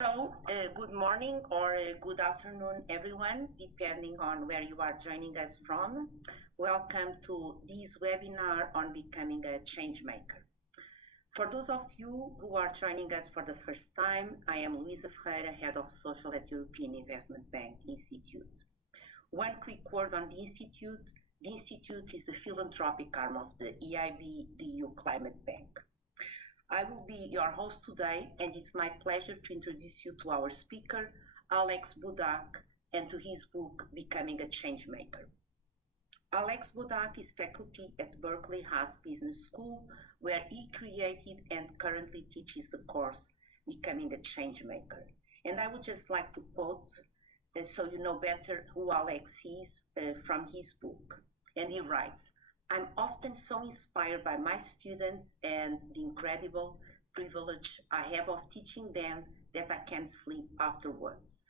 Good morning or good afternoon, everyone, depending on where you are joining us from. Welcome to this webinar on becoming a changemaker. For those of you who are joining us for the first time, I am Luisa Ferreira, Head of Social at European Investment Bank Institute. One quick word on the Institute. The Institute is the philanthropic arm of the EIB, the EU Climate Bank. I will be your host today, and it's my pleasure to introduce you to our speaker, Alex Budak, and to his book, Becoming a Changemaker. Alex Budak is faculty at Berkeley Haas Business School, where he created and currently teaches the course, Becoming a Changemaker. And I would just like to quote, so you know better who Alex is, from his book. And he writes, "I'm often so inspired by my students and the incredible privilege I have of teaching them that I can't sleep afterwards.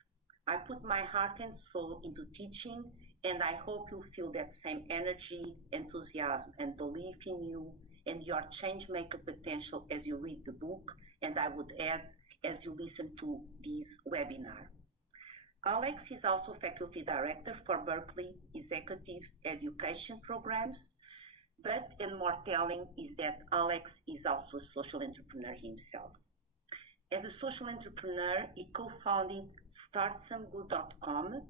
I put my heart and soul into teaching, and I hope you'll feel that same energy, enthusiasm, and belief in you and your changemaker potential as you read the book, and I would add, as you listen to this webinar." Alex is also faculty director for Berkeley Executive Education Programs, but and more telling is that Alex is also a social entrepreneur himself. As a social entrepreneur, he co-founded startsomegood.com.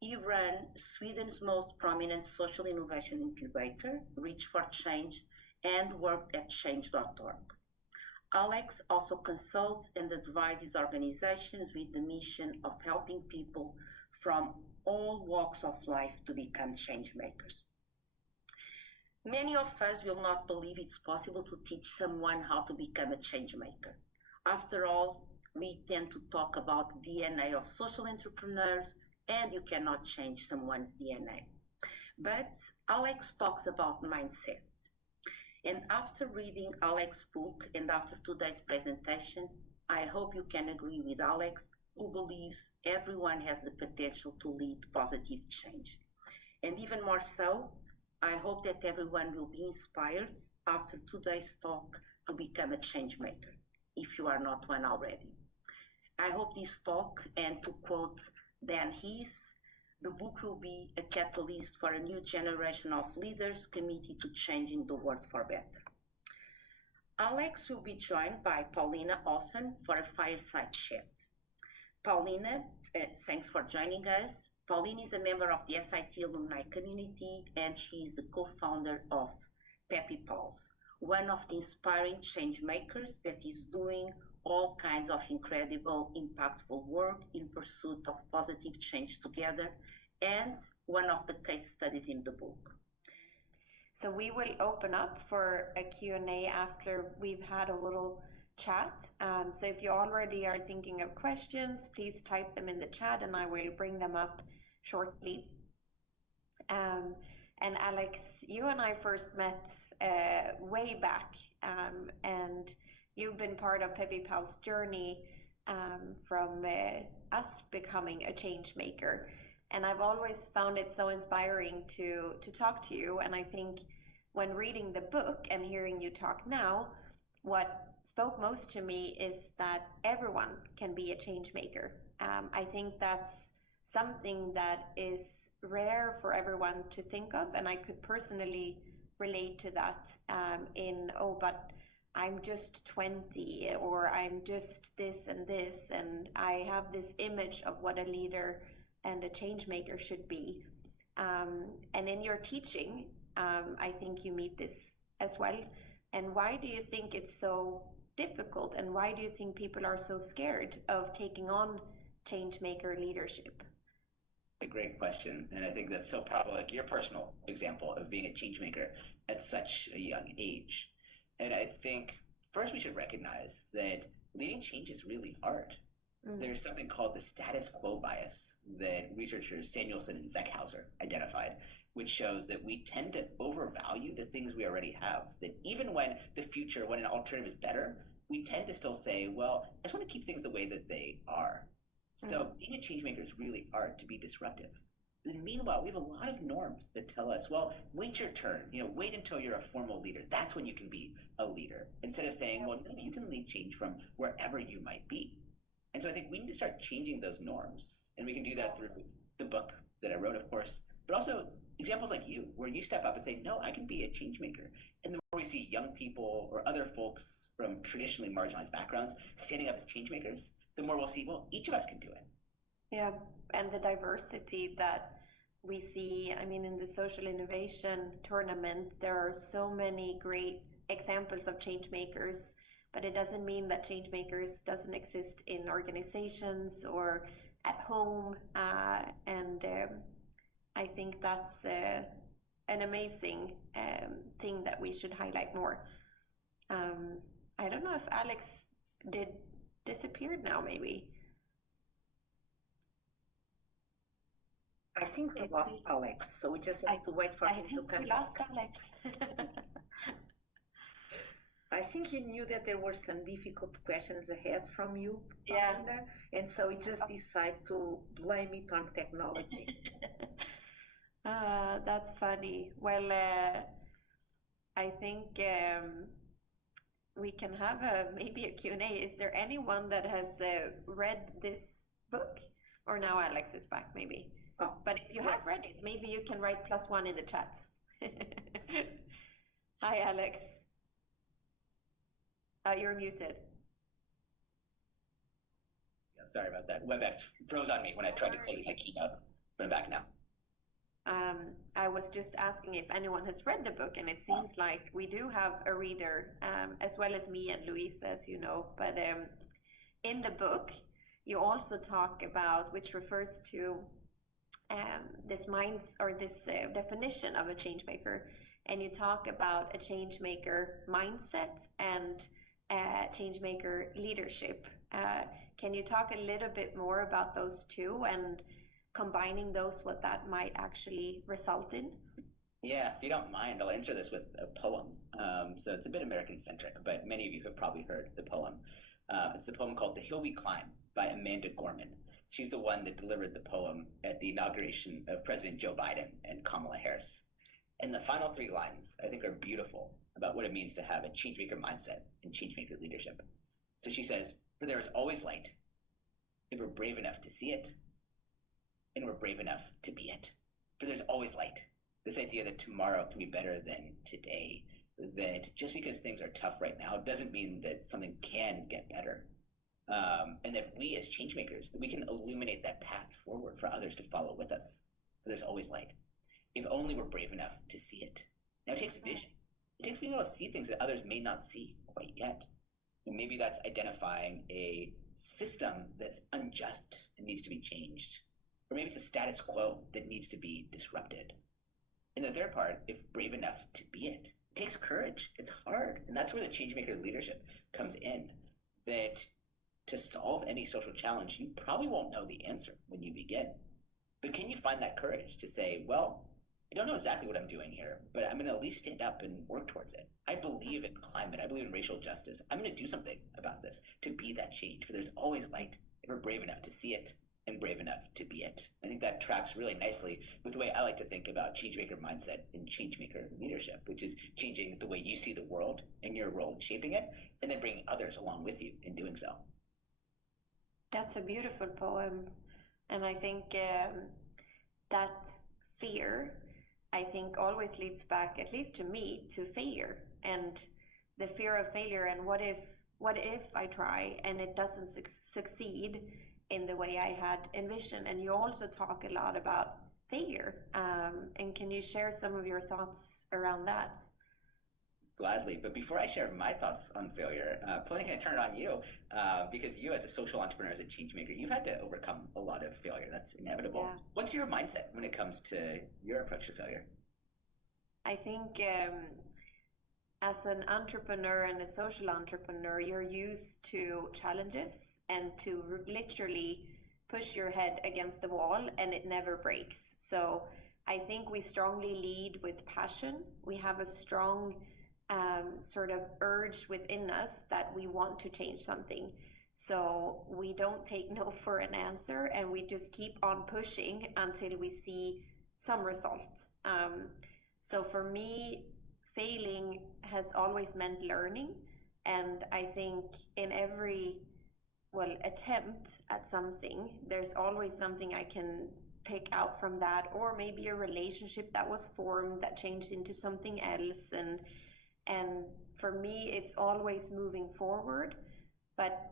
He ran Sweden's most prominent social innovation incubator, Reach for Change, and worked at change.org. Alex also consults and advises organizations with the mission of helping people from all walks of life to become change makers. Many of us will not believe it's possible to teach someone how to become a change maker. After all, we tend to talk about DNA of social entrepreneurs, and you cannot change someone's DNA. But Alex talks about mindset. And after reading Alex's book and after today's presentation, I hope you can agree with Alex, who believes everyone has the potential to lead positive change. And even more so, I hope that everyone will be inspired after today's talk to become a change maker, if you are not one already. I hope this talk, and to quote Dan Heath, the book will be a catalyst for a new generation of leaders committed to changing the world for better. Alex will be joined by Paulina Olsson for a fireside chat. Paulina, thanks for joining us. Paulina is a member of the SIT Alumni community, and she is the co-founder of Peppy Pals, one of the inspiring change makers that is doing all kinds of incredible, impactful work in pursuit of positive change together, and one of the case studies in the book. So we will open up for a Q&A after we've had a little chat. So if you already are thinking of questions, please type them in the chat and I will bring them up shortly. And Alex, you and I first met way back, and you've been part of Peppy Pals' journey from us becoming a change maker. And I've always found it so inspiring to talk to you. And I think when reading the book and hearing you talk now, what spoke most to me is that everyone can be a change maker. I think that's something that is rare for everyone to think of. And I could personally relate to that but I'm just 20, or I'm just this and this, and I have this image of what a leader and a change maker should be. And in your teaching, I think you meet this as well. And why do you think it's so difficult? And why do you think people are so scared of taking on change maker leadership? A great question. And I think that's so powerful, like your personal example of being a change maker at such a young age. And I think first we should recognize that leading change is really hard. There's something called the status quo bias that researchers Samuelson and Zeckhauser identified, which shows that we tend to overvalue the things we already have. That even when an alternative is better, we tend to still say, well, I just want to keep things the way that they are. So being a change maker is really hard to be disruptive. And meanwhile, we have a lot of norms that tell us, well, wait your turn, wait until you're a formal leader. That's when you can be a leader. Instead of saying, well, maybe you can lead change from wherever you might be. And so I think we need to start changing those norms. And we can do that through the book that I wrote, of course, but also examples like you, where you step up and say, no, I can be a change maker. And the more we see young people or other folks from traditionally marginalized backgrounds standing up as change makers, the more we'll see, well, each of us can do it. Yeah, and the diversity that we see, I mean, in the social innovation tournament, there are so many great examples of change makers, but it doesn't mean that change makers doesn't exist in organizations or at home. And I think that's an amazing thing that we should highlight more. I don't know if Alex did disappeared now, maybe. I think we lost Alex, so we just have to wait for him to come back. We lost Alex. I think he knew that there were some difficult questions ahead from you, Yeah. Paulina, and so he just decided to blame it on technology. That's funny. Well, I think we can have maybe a Q&A. Is there anyone that has read this book? Or now Alex is back, maybe. Oh, but if you have read it, maybe you can write +1 in the chat. Hi, Alex. You're muted. Yeah, sorry about that. WebEx froze on me when I tried to close my keynote, but I'm back now. I was just asking if anyone has read the book, and it seems like we do have a reader, as well as me and Louisa, as you know. But in the book, you also talk about, which refers to this definition of a change maker, and you talk about a change maker mindset and change maker leadership. Can you talk a little bit more about those two and combining those, what that might actually result in? Yeah, if you don't mind, I'll answer this with a poem. So it's a bit American-centric, but many of you have probably heard the poem. It's the poem called The Hill We Climb by Amanda Gorman. She's the one that delivered the poem at the inauguration of President Joe Biden and Kamala Harris. And the final 3 lines, I think, are beautiful about what it means to have a changemaker mindset and changemaker leadership. So she says, "For there is always light, if we're brave enough to see it, and we're brave enough to be it. For there's always light." This idea that tomorrow can be better than today, that just because things are tough right now doesn't mean that something can get better. And that we as changemakers, that we can illuminate that path forward for others to follow with us. For there's always light. If only we're brave enough to see it. Now it takes vision. It takes being able to see things that others may not see quite yet. And maybe that's identifying a system that's unjust and needs to be changed. Or maybe it's a status quo that needs to be disrupted. And the third part, if brave enough to be it, it takes courage. It's hard. And that's where the changemaker leadership comes in. That to solve any social challenge, you probably won't know the answer when you begin. But can you find that courage to say, well, I don't know exactly what I'm doing here, but I'm going to at least stand up and work towards it. I believe in climate. I believe in racial justice. I'm going to do something about this to be that change. For there's always light if we're brave enough to see it and brave enough to be it. I think that tracks really nicely with the way I like to think about changemaker mindset and changemaker leadership, which is changing the way you see the world and your role in shaping it, and then bringing others along with you in doing so. That's a beautiful poem. And I think that fear, I think, always leads back, at least to me, to failure. And the fear of failure, and what if I try and it doesn't succeed in the way I had envisioned? And you also talk a lot about failure. And can you share some of your thoughts around that? Gladly. But before I share my thoughts on failure, Paulina, can I turn it on you? Because you, as a social entrepreneur, as a changemaker, you've had to overcome a lot of failure. That's inevitable. Yeah. What's your mindset when it comes to your approach to failure? I think as an entrepreneur and a social entrepreneur, you're used to challenges and to literally push your head against the wall and it never breaks. So I think we strongly lead with passion. We have a strong sort of urge within us that we want to change something. So we don't take no for an answer, and we just keep on pushing until we see some result. So for me, failing has always meant learning. And I think in every attempt at something, there's always something I can pick out from that, or maybe a relationship that was formed that changed into something else. And for me, it's always moving forward. But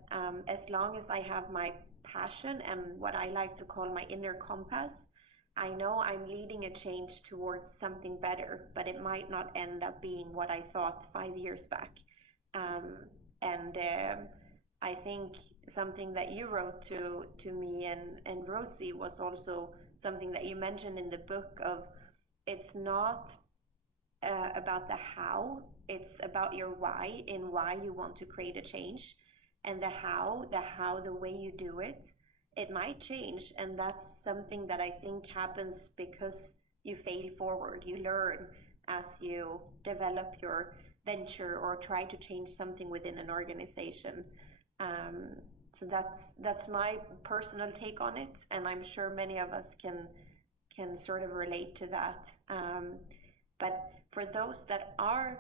as long as I have my passion and what I like to call my inner compass, I know I'm leading a change towards something better, but it might not end up being what I thought 5 years back. And I think something that you wrote to me and Rosie was also something that you mentioned in the book of, it's not about the how, it's about your why, in why you want to create a change. And the way you do it, it might change. And that's something that I think happens because you fail forward. You learn as you develop your venture or try to change something within an organization. So that's my personal take on it, and I'm sure many of us can sort of relate to that. But for those that are,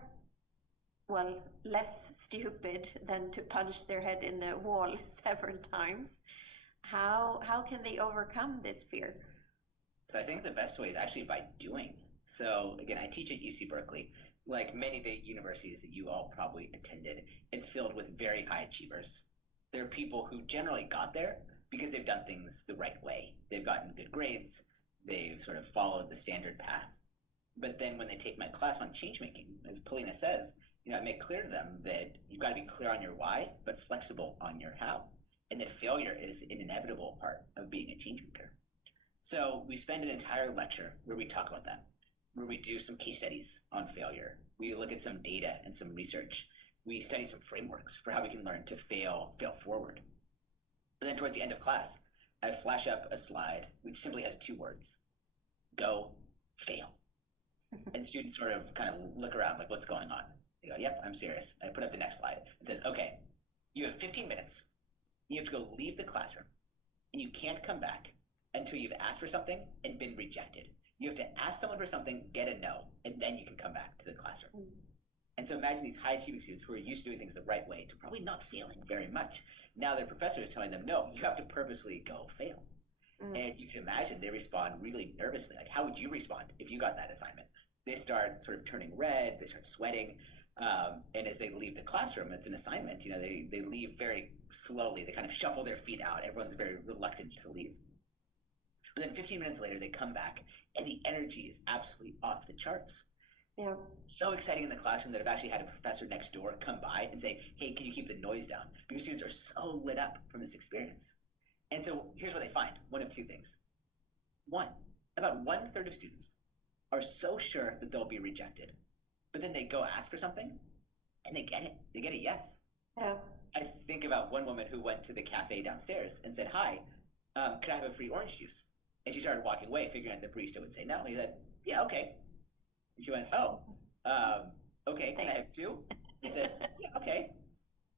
less stupid than to punch their head in the wall several times, how can they overcome this fear? So I think the best way is actually by doing. So again, I teach at UC Berkeley. Like many of the universities that you all probably attended, it's filled with very high achievers. There are people who generally got there because they've done things the right way. They've gotten good grades. They've sort of followed the standard path. But then when they take my class on changemaking, as Paulina says, I make clear to them that you've got to be clear on your why, but flexible on your how. And that failure is an inevitable part of being a changemaker. So we spend an entire lecture where we talk about that, where we do some case studies on failure. We look at some data and some research. We study some frameworks for how we can learn to fail forward. But then towards the end of class, I flash up a slide which simply has 2 words: go, fail. And students sort of kind of look around like, what's going on? They go, yep, I'm serious. I put up the next slide. It says, okay, you have 15 minutes. You have to go leave the classroom, and you can't come back until you've asked for something and been rejected. You have to ask someone for something, get a no, and then you can come back to the classroom. And so imagine these high-achieving students who are used to doing things the right way to probably not failing very much. Now their professor is telling them, no, you have to purposely go fail. And you can imagine they respond really nervously. Like, how would you respond if you got that assignment? They start sort of turning red, they start sweating, and as they leave the classroom, it's an assignment, they leave very slowly. They kind of shuffle their feet out. Everyone's very reluctant to leave. But then 15 minutes later, they come back, and the energy is absolutely off the charts. Yeah. So exciting in the classroom that I've actually had a professor next door come by and say, hey, can you keep the noise down? Because students are so lit up from this experience. And so here's what they find, one of 2 things. One, about 1/3 of students are so sure that they'll be rejected, but then they go ask for something, and they get it. They get a yes. Yeah. I think about one woman who went to the cafe downstairs and said, hi, could I have a free orange juice? And she started walking away, figuring the barista would say no. He said, yeah, okay. And she went, oh, okay, can I have 2? He said, yeah, okay.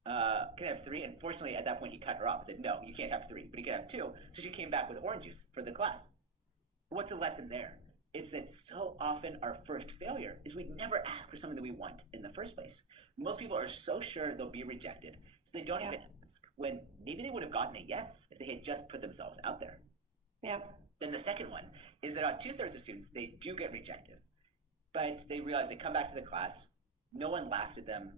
Can I have 3? And fortunately, at that point, he cut her off and said, no, you can't have 3, but you can have 2. So she came back with orange juice for the class. What's the lesson there? It's that so often our first failure is we never ask for something that we want in the first place. Most people are so sure they'll be rejected, so they don't even ask, when maybe they would have gotten a yes if they had just put themselves out there. Yeah. Then the second one is that on 2/3 of students, they do get rejected, but they realize they come back to the class, no one laughed at them,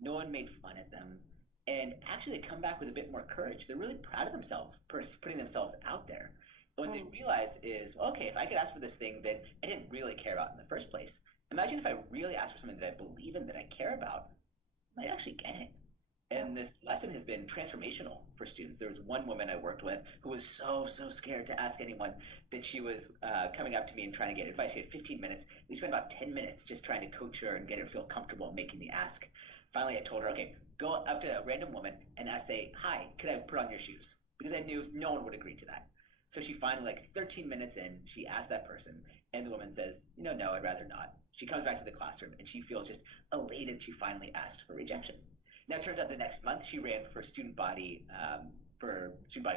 no one made fun at them, and actually they come back with a bit more courage. They're really proud of themselves for putting themselves out there. And what they realize is, okay, if I could ask for this thing that I didn't really care about in the first place, imagine if I really asked for something that I believe in, that I care about, I might actually get it. And this lesson has been transformational for students. There was one woman I worked with who was so scared to ask anyone that she was coming up to me and trying to get advice. She had 15 minutes. We spent about 10 minutes just trying to coach her and get her to feel comfortable making the ask. Finally, I told her, okay, go up to a random woman and say, hi, could I put on your shoes? Because I knew no one would agree to that. So she finally, like 13 minutes in, she asked that person, and the woman says, no, I'd rather not. She comes back to the classroom, and she feels just elated she finally asked for rejection. Now, it turns out the next month, she ran for student body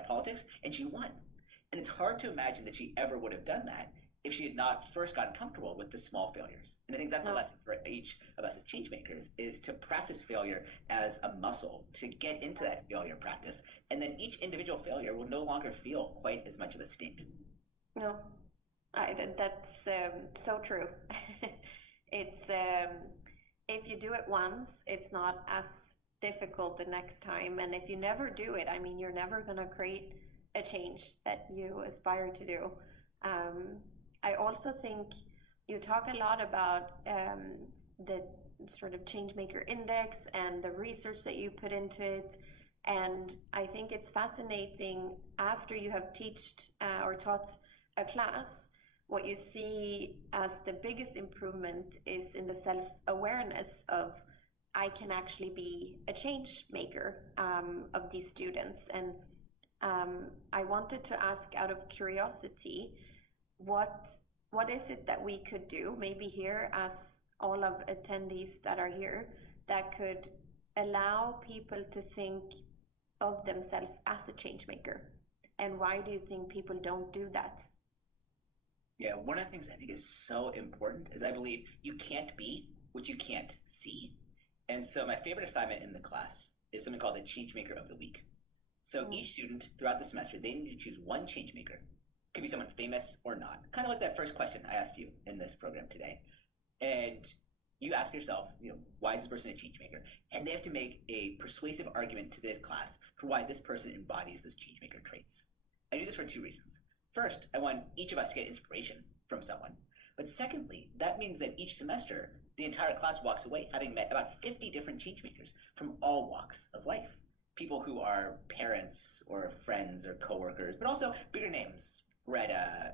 politics, and she won. And it's hard to imagine that she ever would have done that if she had not first gotten comfortable with the small failures. And I think that's a lesson for each of us as change makers, is to practice failure as a muscle, to get into that failure practice. And then each individual failure will no longer feel quite as much of a sting. No, that's so true. It's if you do it once, it's not as difficult the next time. And if you never do it, I mean, you're never going to create a change that you aspire to do. I also think you talk a lot about the sort of Changemaker Index and the research that you put into it. And I think it's fascinating after you have taught a class, what you see as the biggest improvement is in the self-awareness of, I can actually be a change maker of these students. And I wanted to ask, out of curiosity, what is it that we could do, maybe here as all of attendees that are here, that could allow people to think of themselves as a change maker? And why do you think people don't do that? Yeah, one of the things I think is so important is I believe you can't be what you can't see. And so my favorite assignment in the class is something called the Changemaker of the Week. So each student throughout the semester, they need to choose one changemaker. Could be someone famous or not. Kind of like that first question I asked you in this program today. And you ask yourself, why is this person a changemaker? And they have to make a persuasive argument to the class for why this person embodies those changemaker traits. I do this for two reasons. First, I want each of us to get inspiration from someone. But secondly, that means that each semester, the entire class walks away having met about 50 different changemakers from all walks of life. People who are parents or friends or coworkers, but also bigger names, Greta,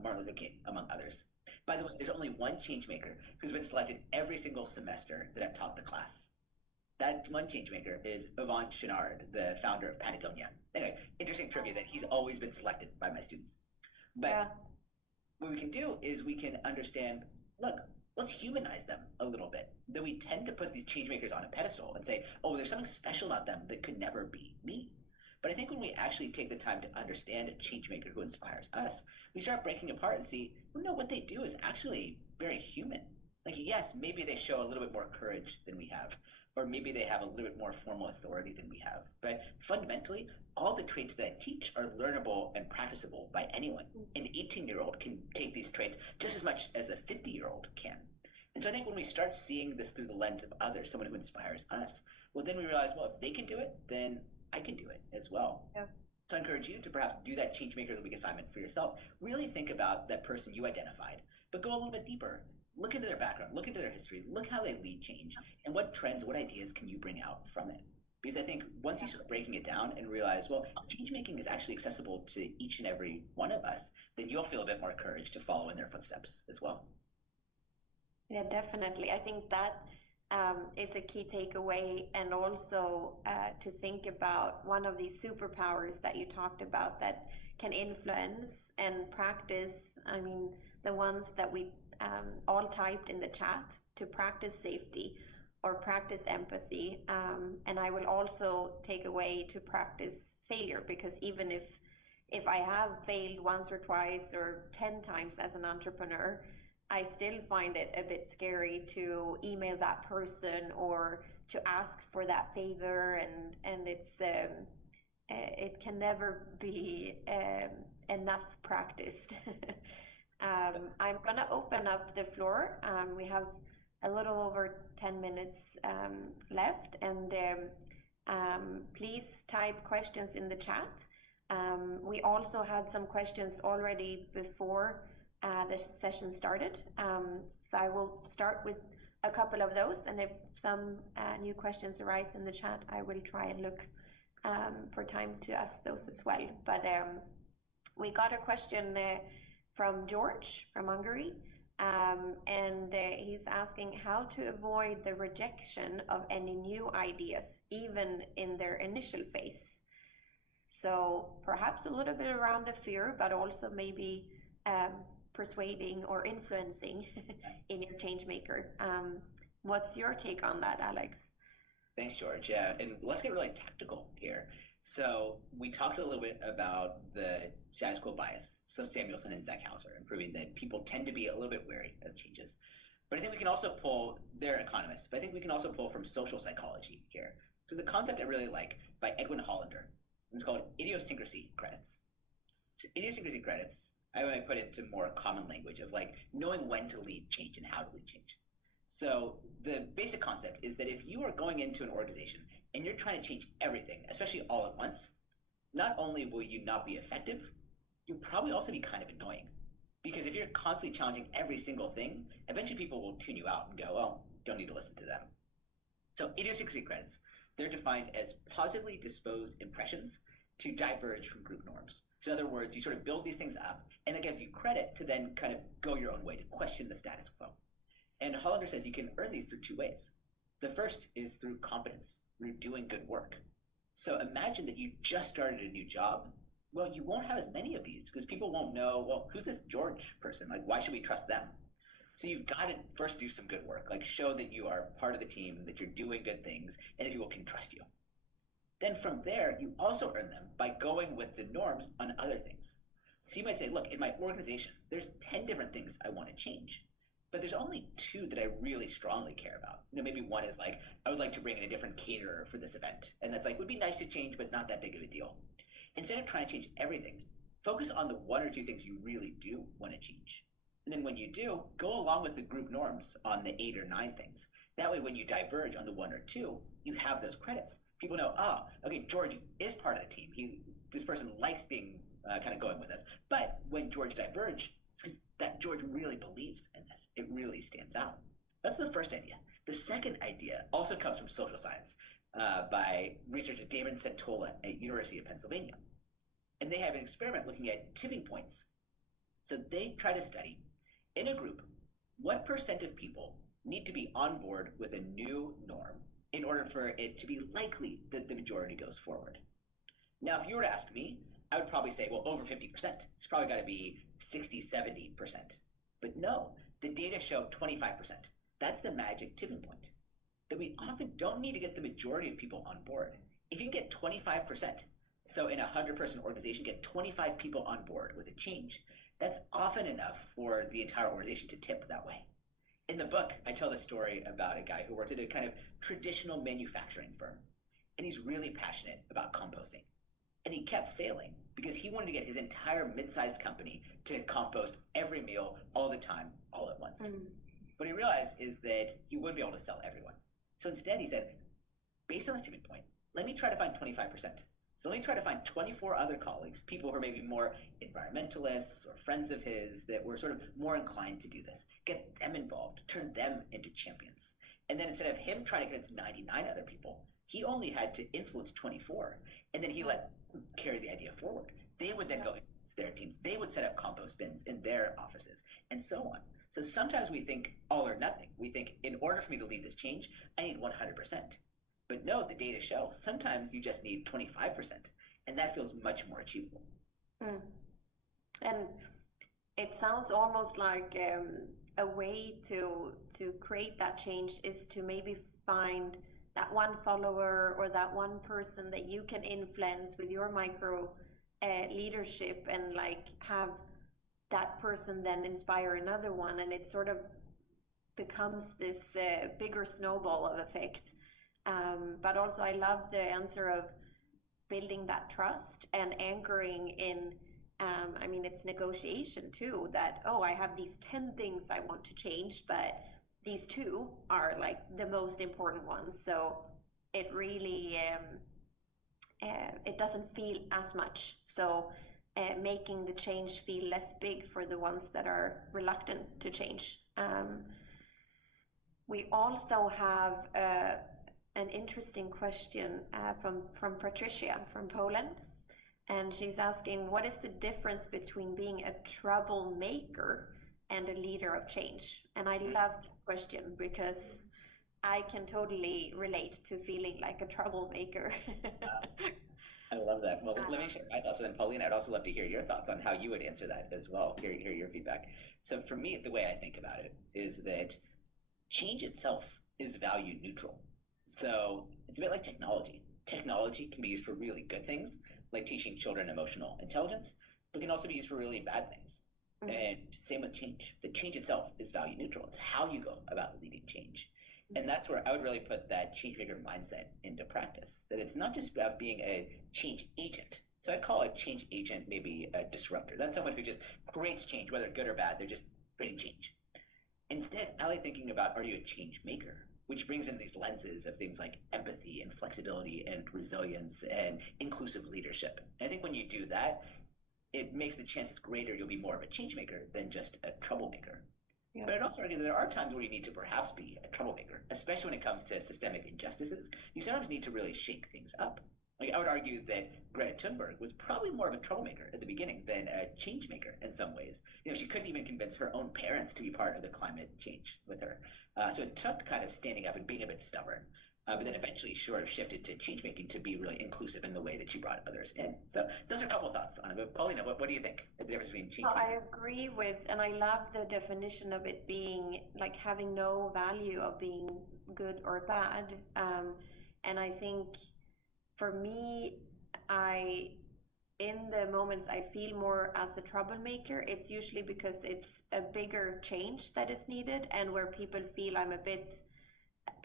Martin Luther King, among others. By the way, there's only one changemaker who's been selected every single semester that I've taught the class. That one changemaker is Yvon Chouinard, the founder of Patagonia. Anyway, interesting trivia that he's always been selected by my students. But what we can do is we can understand, look, let's humanize them a little bit. Though we tend to put these changemakers on a pedestal and say, oh, there's something special about them that could never be me. But I think when we actually take the time to understand a changemaker who inspires us, we start breaking apart and see, well, no, what they do is actually very human. Like, yes, maybe they show a little bit more courage than we have, or maybe they have a little bit more formal authority than we have. But fundamentally, all the traits that I teach are learnable and practicable by anyone. An 18-year-old can take these traits just as much as a 50-year-old can. And so I think when we start seeing this through the lens of others, someone who inspires us, well, then we realize, well, if they can do it, then I can do it as well. Yeah. So I encourage you to perhaps do that Changemaker of the Week assignment for yourself. Really think about that person you identified, but go a little bit deeper. Look into their background, look into their history, look how they lead change, and what trends, what ideas can you bring out from it? Because I think once you start breaking it down and realize, well, change making is actually accessible to each and every one of us, then you'll feel a bit more courage to follow in their footsteps as well. Yeah, definitely. I think that is a key takeaway, and also to think about one of these superpowers that you talked about that can influence and practice. I mean, the ones that we all typed in the chat, to practice safety or practice empathy. And I will also take away to practice failure, because even if I have failed once or twice or 10 times as an entrepreneur, I still find it a bit scary to email that person or to ask for that favor, and it's it can never be enough practiced. I'm gonna open up the floor. We have a little over 10 minutes left, and please type questions in the chat. We also had some questions already before the session started, so I will start with a couple of those, and if some new questions arise in the chat, I will try and look for time to ask those as well. But we got a question from George from Hungary, and he's asking how to avoid the rejection of any new ideas, even in their initial phase. So perhaps a little bit around the fear, but also maybe persuading or influencing in your Changemaker. What's your take on that, Alex? Thanks, George. Yeah, and let's get really tactical here. So we talked a little bit about the status quo bias. So Samuelson and Zeckhauser, and proving that people tend to be a little bit wary of changes. But I think we can also pull, they're economists, but I think we can also pull from social psychology here. So the concept I really like by Edwin Hollander, it's called idiosyncrasy credits. So idiosyncrasy credits, I might put it into more common language of like knowing when to lead change and how to lead change. So the basic concept is that if you are going into an organization and you're trying to change everything, especially all at once, not only will you not be effective, you'll probably also be kind of annoying. Because if you're constantly challenging every single thing, eventually people will tune you out and go, well, don't need to listen to them. So idiosyncrasy credits, they're defined as positively disposed impressions to diverge from group norms. So in other words, you sort of build these things up, and it gives you credit to then kind of go your own way, to question the status quo. And Hollander says you can earn these through two ways. The first is through competence, through doing good work. So imagine that you just started a new job. Well, you won't have as many of these because people won't know, well, who's this George person? Like, why should we trust them? So you've got to first do some good work, like show that you are part of the team, that you're doing good things, and that people can trust you. Then from there, you also earn them by going with the norms on other things. So you might say, look, in my organization, there's 10 different things I want to change. But there's only 2 that I really strongly care about. Maybe one is like, I would like to bring in a different caterer for this event. And that's like, would be nice to change, but not that big of a deal. Instead of trying to change everything, focus on the 1 or 2 things you really do want to change. And then when you do, go along with the group norms on the 8 or 9 things. That way, when you diverge on the 1 or 2, you have those credits. People know, oh, okay, George is part of the team. This person likes being kind of going with us. But when George diverge, it's because that George really believes in this. It really stands out. That's the first idea. The second idea also comes from social science by researcher David Centola at University of Pennsylvania. And they have an experiment looking at tipping points. So they try to study, in a group, what percent of people need to be on board with a new norm in order for it to be likely that the majority goes forward. Now, if you were to ask me, I would probably say, well, over 50%. It's probably got to be 60, 70%. But no, the data show 25%. That's the magic tipping point. That we often don't need to get the majority of people on board. If you can get 25%, so in a 100-person organization, get 25 people on board with a change, that's often enough for the entire organization to tip that way. In the book, I tell the story about a guy who worked at a kind of traditional manufacturing firm, and he's really passionate about composting. And he kept failing because he wanted to get his entire mid-sized company to compost every meal all the time, all at once. What he realized is that he wouldn't be able to sell everyone. So instead he said, based on this tipping point, let me try to find 25%. So let me try to find 24 other colleagues, people who are maybe more environmentalists or friends of his that were sort of more inclined to do this. Get them involved, turn them into champions. And then instead of him trying to convince 99 other people, he only had to influence 24. And then he let them carry the idea forward. They would then go into their teams. They would set up compost bins in their offices and so on. So sometimes we think all or nothing. We think in order for me to lead this change, I need 100%. But no, the data show sometimes you just need 25%, and that feels much more achievable. And it sounds almost like a way to create that change is to maybe find that one follower or that one person that you can influence with your micro leadership, and like have that person then inspire another one, and it sort of becomes this bigger snowball of effect. But also I love the answer of building that trust and anchoring in, I mean, it's negotiation too, that, oh, I have these 10 things I want to change, but these 2 are like the most important ones. So it really, it doesn't feel as much. So making the change feel less big for the ones that are reluctant to change. We also have an interesting question from Patricia from Poland. And she's asking, what is the difference between being a troublemaker and a leader of change? And I love the question because I can totally relate to feeling like a troublemaker. I love that. Well, let me share my thoughts. And then Paulina, I'd also love to hear your thoughts on how you would answer that as well, hear your feedback. So for me, the way I think about it is that change itself is value neutral. So it's a bit like technology. technology can be used for really good things, like teaching children emotional intelligence, but can also be used for really bad things. And same with change. The change itself is value neutral. It's how you go about leading change. And that's where I would really put that changemaker mindset into practice. That it's not just about being a change agent. So I'd call a change agent maybe a disruptor. That's someone who just creates change, whether good or bad. They're just creating change. Instead, I like thinking about, are you a change maker? Which brings in these lenses of things like empathy and flexibility and resilience and inclusive leadership. And I think when you do that, it makes the chances greater you'll be more of a change maker than just a troublemaker. Yeah. But I'd also argue that there are times where you need to perhaps be a troublemaker, especially when it comes to systemic injustices. You sometimes need to really shake things up. Like, I would argue that Greta Thunberg was probably more of a troublemaker at the beginning than a change maker in some ways. She couldn't even convince her own parents to be part of the climate change with her. So it took kind of standing up and being a bit stubborn. But then eventually she sort of shifted to change making to be really inclusive in the way that she brought others in. So those are a couple thoughts on it. But Paulina, what do you think? The difference between change making? I agree with, and I love the definition of it being like having no value of being good or bad. And I think for me, in the moments I feel more as a troublemaker, it's usually because it's a bigger change that is needed, and where people feel I'm a bit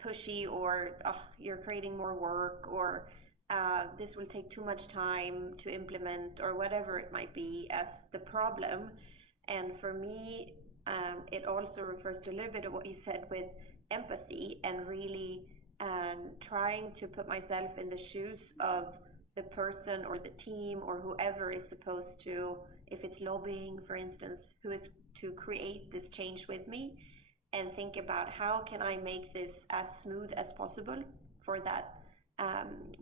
pushy, or you're creating more work, or this will take too much time to implement, or whatever it might be as the problem. And for me, it also refers to a little bit of what you said with empathy, and really trying to put myself in the shoes of the person or the team or whoever is supposed to, if it's lobbying, for instance, who is to create this change with me, and think about how can I make this as smooth as possible for that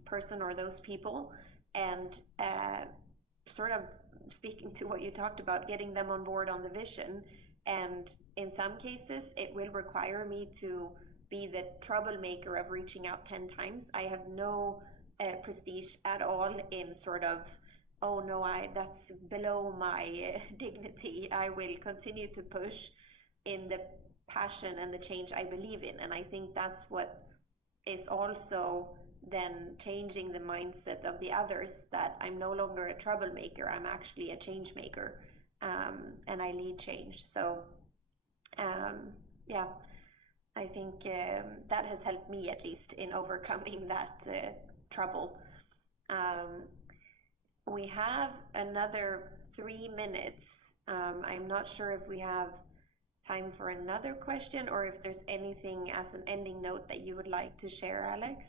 person or those people, and sort of speaking to what you talked about, getting them on board on the vision. And in some cases, it will require me to be the troublemaker of reaching out 10 times. I have no prestige at all in sort of, oh no, that's below my dignity. I will continue to push in the passion and the change I believe in. And I think that's what is also then changing the mindset of the others, that I'm no longer a troublemaker, I'm actually a change maker, and I lead change. So yeah, I think that has helped me, at least, in overcoming that trouble. We have another 3 minutes. I'm not sure if we have time for another question, or if there's anything as an ending note that you would like to share, Alex.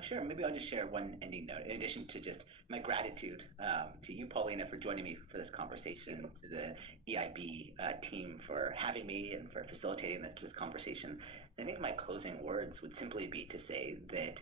Sure. Maybe I'll just share one ending note, in addition to just my gratitude to you, Paulina, for joining me for this conversation, to the EIB team for having me and for facilitating this conversation. I think my closing words would simply be to say that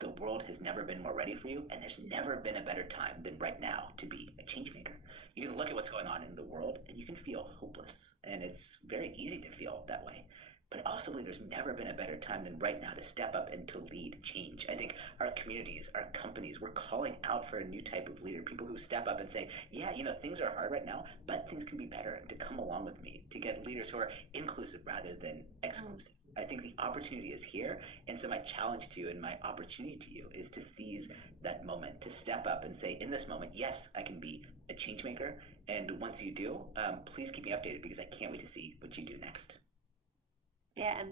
the world has never been more ready for you, and there's never been a better time than right now to be a change maker. You can look at what's going on in the world and you can feel hopeless, and it's very easy to feel that way. But also, there's never been a better time than right now to step up and to lead change. I think our communities, our companies, we're calling out for a new type of leader, people who step up and say, yeah, things are hard right now, but things can be better, to come along with me, to get leaders who are inclusive rather than exclusive. I think the opportunity is here, and so my challenge to you and my opportunity to you is to seize that moment, to step up and say, in this moment, yes, I can be a change maker, and once you do, please keep me updated, because I can't wait to see what you do next. Yeah, and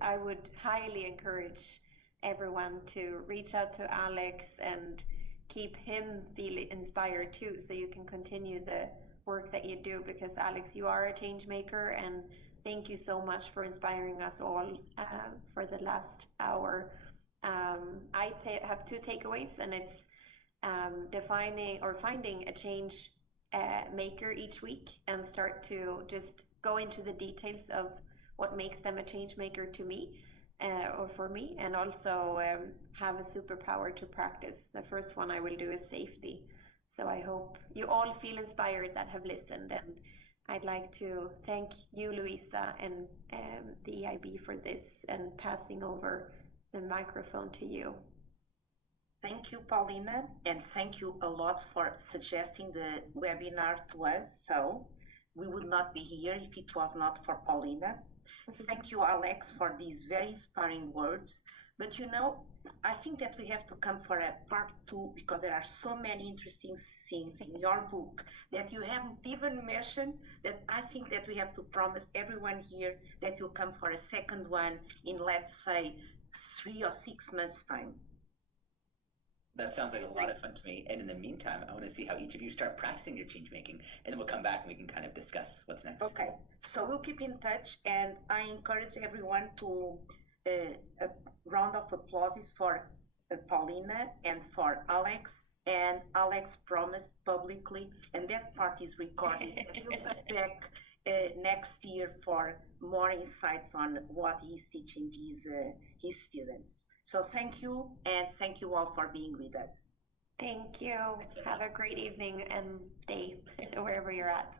I would highly encourage everyone to reach out to Alex and keep him feeling inspired too, so you can continue the work that you do, because Alex, you are a change maker, and thank you so much for inspiring us all for the last hour. I have 2 takeaways, and it's defining or finding a change maker each week, and start to just go into the details of what makes them a change maker to me or for me, and also have a superpower to practice. The first one I will do is safety. So I hope you all feel inspired that have listened, and I'd like to thank you, Luisa, and the EIB for this, and passing over the microphone to you. Thank you, Paulina, and thank you a lot for suggesting the webinar to us. So we would not be here if it was not for Paulina. Thank you, Alex, for these very inspiring words. But I think that we have to come for a part 2 because there are so many interesting things in your book that you haven't even mentioned, that I think that we have to promise everyone here that you'll come for a second one in, let's say, 3 or 6 months' time. That sounds like a lot of fun to me. And in the meantime, I want to see how each of you start practicing your change making, and then we'll come back and we can kind of discuss what's next. Okay, so we'll keep in touch, and I encourage everyone to a round of applause for Paulina and for Alex. And Alex promised publicly, and that part is recorded, that he'll come back next year for more insights on what he's teaching his students. So thank you, and thank you all for being with us. Thank you. Have a great evening and day wherever you're at.